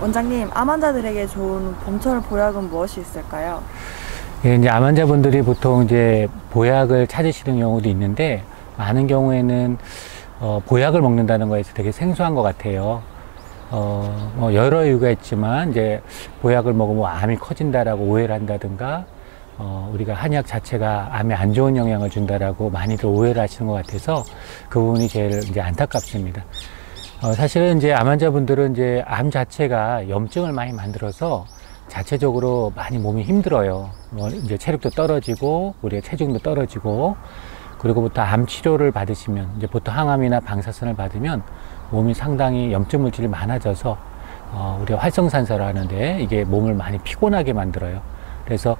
원장님, 암 환자들에게 좋은 봄철 보약은 무엇이 있을까요? 예, 이제 암 환자분들이 보통 이제 보약을 찾으시는 경우도 있는데, 많은 경우에는 보약을 먹는다는 거에서 되게 생소한 것 같아요. 뭐 여러 이유가 있지만 이제 보약을 먹으면 암이 커진다라고 오해를 한다든가, 우리가 한약 자체가 암에 안 좋은 영향을 준다라고 많이들 오해를 하시는 것 같아서 그 부분이 제일 이제 안타깝습니다. 사실은 이제 암 환자분들은 이제 암 자체가 염증을 많이 만들어서 자체적으로 많이 몸이 힘들어요. 뭐 이제 체력도 떨어지고 우리의 체중도 떨어지고, 그리고부터 암 치료를 받으시면 이제 보통 항암이나 방사선을 받으면 몸이 상당히 염증 물질이 많아져서 우리가 활성산소를 하는데 이게 몸을 많이 피곤하게 만들어요. 그래서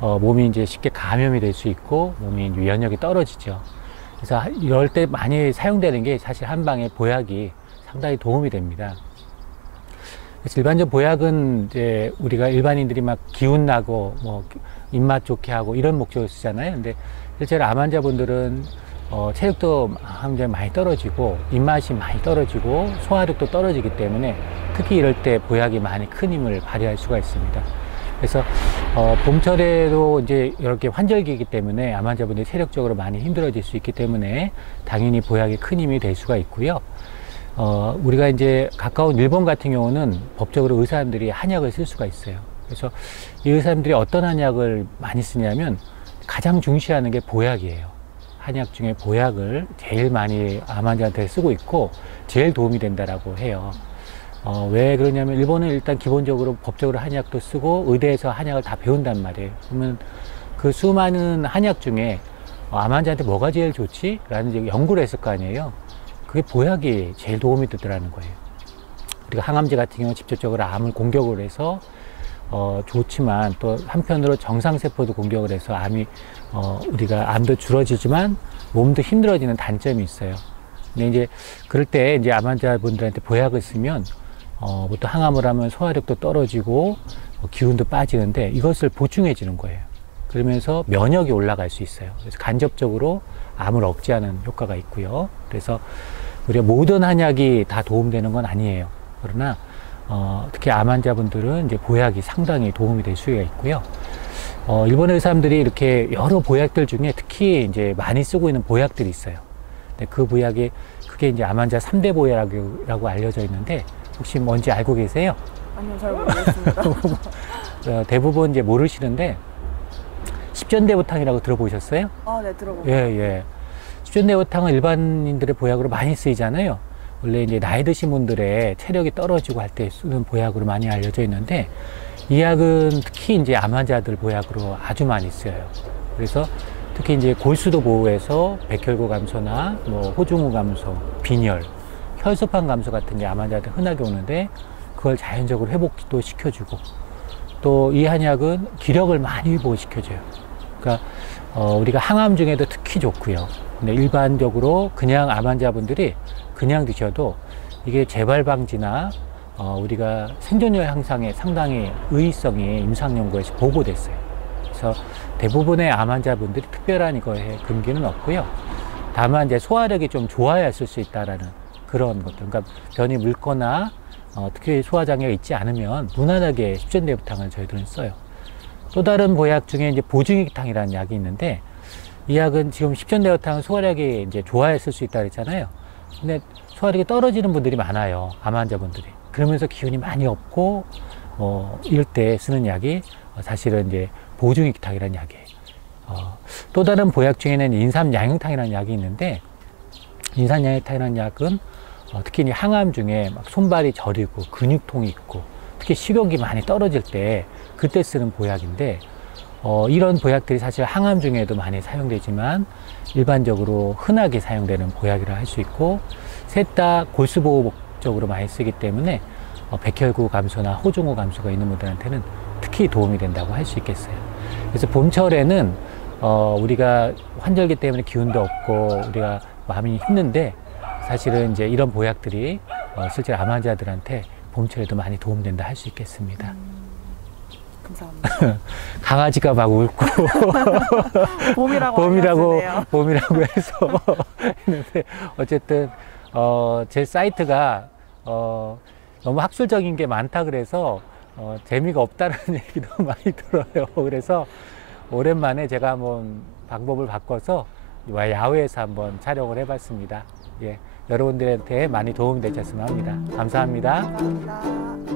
몸이 이제 쉽게 감염이 될 수 있고 몸이 이제 면역이 떨어지죠. 그래서 이럴 때 많이 사용되는 게 사실 한방의 보약이 상당히 도움이 됩니다. 그래서 일반적 보약은 이제 우리가 일반인들이 막 기운 나고 뭐 입맛 좋게 하고 이런 목적으로 쓰잖아요. 근데 실제로 암 환자분들은 체력도 굉장히 많이 떨어지고 입맛이 많이 떨어지고 소화력도 떨어지기 때문에 특히 이럴 때 보약이 많이 큰 힘을 발휘할 수가 있습니다. 그래서 봄철에도 이제 이렇게 환절기이기 때문에 암 환자분들이 체력적으로 많이 힘들어질 수 있기 때문에 당연히 보약이 큰 힘이 될 수가 있고요. 우리가 이제 가까운 일본 같은 경우는 법적으로 의사들이 한약을 쓸 수가 있어요. 그래서 이 의사들이 어떤 한약을 많이 쓰냐면 가장 중시하는 게 보약이에요. 한약 중에 보약을 제일 많이 암 환자한테 쓰고 있고 제일 도움이 된다라고 해요. 왜 그러냐면 일본은 일단 기본적으로 법적으로 한약도 쓰고 의대에서 한약을 다 배운단 말이에요. 그러면 그 수많은 한약 중에 암 환자한테 뭐가 제일 좋지? 라는 이제 연구를 했을 거 아니에요. 그게 보약이 제일 도움이 되더라는 거예요. 우리가 항암제 같은 경우 직접적으로 암을 공격을 해서 좋지만 또 한편으로 정상세포도 공격을 해서 암이 우리가 암도 줄어지지만 몸도 힘들어지는 단점이 있어요. 근데 이제 그럴 때 이제 암 환자분들한테 보약을 쓰면 보통 항암을 하면 소화력도 떨어지고 기운도 빠지는데 이것을 보충해 주는 거예요. 그러면서 면역이 올라갈 수 있어요. 그래서 간접적으로 암을 억제하는 효과가 있고요. 그래서 우리가 모든 한약이 다 도움되는 건 아니에요. 그러나 특히 암 환자분들은 이제 보약이 상당히 도움이 될 수가 있고요. 일본 의사들이 이렇게 여러 보약들 중에 특히 이제 많이 쓰고 있는 보약들이 있어요. 근데 그 보약이 그게 이제 암 환자 3대 보약이라고 알려져 있는데 혹시 뭔지 알고 계세요? 아니요, 잘 모르겠습니다. 대부분 이제 모르시는데 십전대보탕이라고 들어보셨어요? 아, 네, 들어보고. 예, 예. 십전대보탕은 일반인들의 보약으로 많이 쓰이잖아요. 원래 이제 나이 드신 분들의 체력이 떨어지고 할 때 쓰는 보약으로 많이 알려져 있는데 이 약은 특히 이제 암 환자들 보약으로 아주 많이 쓰여요. 그래서 특히 이제 골수도 보호해서 백혈구 감소나 뭐 호중후 감소, 빈혈, 혈소판 감소 같은 게 암 환자들 흔하게 오는데 그걸 자연적으로 회복도 시켜주고 또 이 한약은 기력을 많이 회복시켜줘요. 그러니까 우리가 항암 중에도 특히 좋고요. 근데 일반적으로 그냥 암 환자분들이 그냥 드셔도 이게 재발 방지나 우리가 생존율 향상에 상당히 의의성이 임상연구에서 보고됐어요. 그래서 대부분의 암 환자분들이 특별한 이거에 금기는 없고요. 다만 이제 소화력이 좀 좋아야 쓸 수 있다라는 그런 것들. 그러니까 변이 묽거나 특히 소화장애가 있지 않으면 무난하게 십전대부탕을 저희들은 써요. 또 다른 보약 중에 이제 보증익탕이라는 약이 있는데 이 약은 지금 십전대부탕은 소화력이 이제 좋아야 쓸 수 있다 그랬잖아요. 근데 소화력이 떨어지는 분들이 많아요. 암 환자분들이. 그러면서 기운이 많이 없고 이럴 때 쓰는 약이 사실은 이제 보증익탕이라는 약이에요. 또 다른 보약 중에는 인삼양육탕이라는 약이 있는데 인삼양육탕이라는 약은 특히 이제 항암 중에 막 손발이 저리고 근육통이 있고 특히 식욕이 많이 떨어질 때 그때 쓰는 보약인데 이런 보약들이 사실 항암 중에도 많이 사용되지만 일반적으로 흔하게 사용되는 보약이라 할 수 있고 셋 다 골수보호 목적으로 많이 쓰기 때문에 백혈구 감소나 호중후 감소가 있는 분들한테는 특히 도움이 된다고 할 수 있겠어요. 그래서 봄철에는 우리가 환절기 때문에 기운도 없고 우리가 마음이 힘든데 사실은 이제 이런 보약들이 실제 암 환자들한테 봄철에도 많이 도움된다 할 수 있겠습니다. 감사합니다. 강아지가 막 울고 봄이라고 해서 했는데 어쨌든 제 사이트가 너무 학술적인 게 많다 그래서 재미가 없다는 얘기도 많이 들어요. 그래서 오랜만에 제가 한번 방법을 바꿔서 야외에서 한번 촬영을 해봤습니다. 예, 여러분들한테 많이 도움이 되셨으면 합니다. 감사합니다. 감사합니다.